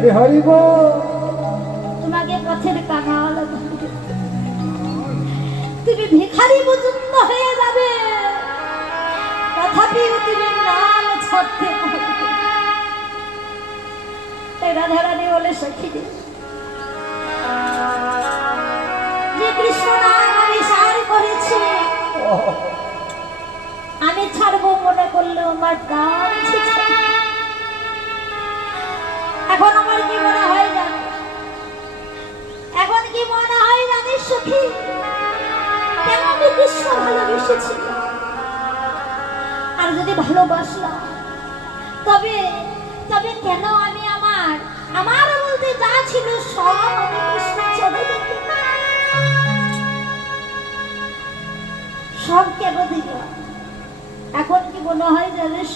হরি হরি বল। তোমাকে পথের কাঙাল তুমি ভিখারি পর্যন্ত হয়ে যাবে, তথাপিও তুমি নাম ছাড়তে পারবে। তাই রাধারানী বলে সখী যে কৃষ্ণ নাম আমি সার করেছি, আমি ছাড়বো মনে করলে আমার প্রাণ ছিছে। এখন আমার কি মনে হয় জানো, এখন কি মনে হয় জানিস সখী, কেন আমি কৃষ্ণ ভালোবেসেছি? আর যদি ভালোবাসলাম তবে তবে কেন আমি আমার আমার বলতে যা ছিল সব আমি কৃষ্ণ ছেড়ে দিতে, সব কেন দিলাম? এখন কি মনে হয় জানিস